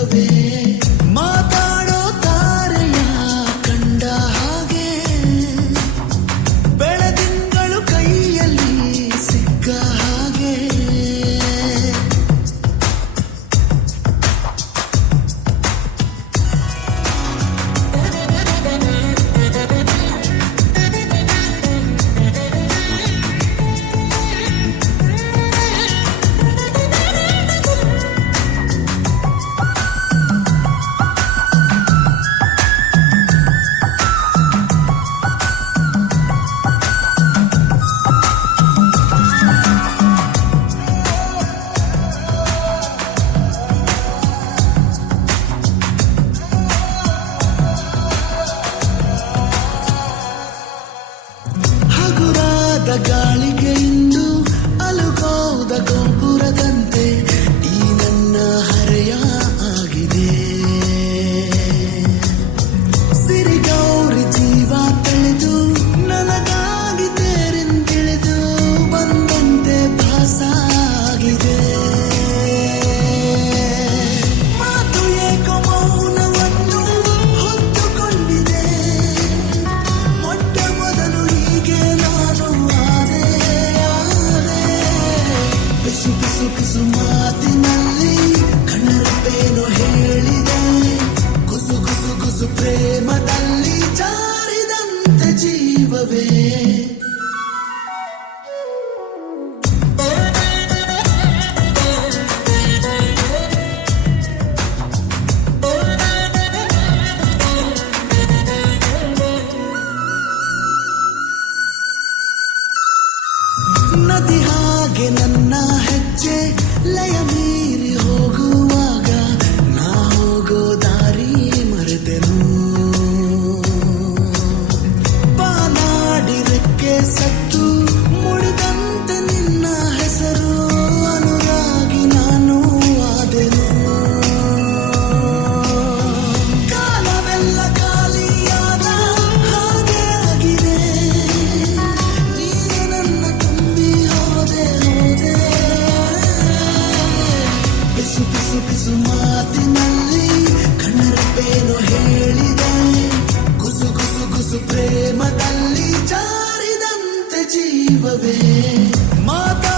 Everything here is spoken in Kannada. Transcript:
ಜೀವವೇ ಮಾತಾಡೋ ತಾರೆಯ ಕಂಡ ಹಾಗೆ ಬೆಳದಿಂಗಳು ಕೈಯಲ್ಲಿ ಸಿಕ್ಕ ಹಾಗೆ ಗಾಳಿಗೆ ಇಂದು ಅಲುಗೋದ ಗೋಪುರದಂತೆ ಈ ನನ್ನ ಹರೆಯ ಆಗಿದೆ ಸಿರಿಗೌರಿ ಜೀವ ತಳೆದು ನನಗಾಗಿ ತೇರಿಂತಿಳಿದು ಬಂದಂತೆ ಭಾಸ ಆಗಿದೆ ಮಾತು ಏಕೋ ಮೌನವನ್ನು ಹೊತ್ತುಕೊಂಡಿದೆ ಮೊಟ್ಟ ಮೊದಲು ಹೀಗೆ ನಾನು ಪಿಸು ಪಿಸು ಪಿಸು ಮಾತಿನಲ್ಲಿ ಕಣ್ಣರಪ್ಪೇನು ಹೇಳಿದೆ ಗುಸು ಗುಸು ಗುಸು ಪ್ರೇಮದಲ್ಲಿ ಜಾರಿದಂತೆ ಜೀವವೇ ನದಿ ಹಾಗೆ ನನ್ನ ಹೆಜ್ಜೆ ಲಯ ಮೀರಿ ಹೋಗುವಾಗ ನಾ ಹೋಗೋ ದಾರಿ ಮರೆತೆನು ಪಾನಾಡಿ ರೆಕ್ಕೆ ಸತ್ತು ಮುಡಿದಂತೆ ನಿನ್ನ ಹೆಸರು ಅನುರಾಗಿ ನಾನು ಆದೆನು ಕಾಲವೆಲ್ಲ ಖಾಲಿಯಾದ ಹಾಗೆ ಆಗಿದೆ ನೀನೆ ನನ್ನ ಪಿಸು ಪಿಸು ಪಿಸು ಮಾತಿನಲ್ಲಿ ಕಣ್ಣರಪ್ಪೇನು ಹೇಳಿದೆ ಗುಸು ಗುಸು ಗುಸು ಪ್ರೇಮದಲ್ಲಿ ಜಾರಿದಂತೆ ಜೀವವೇ ಮಾತಾ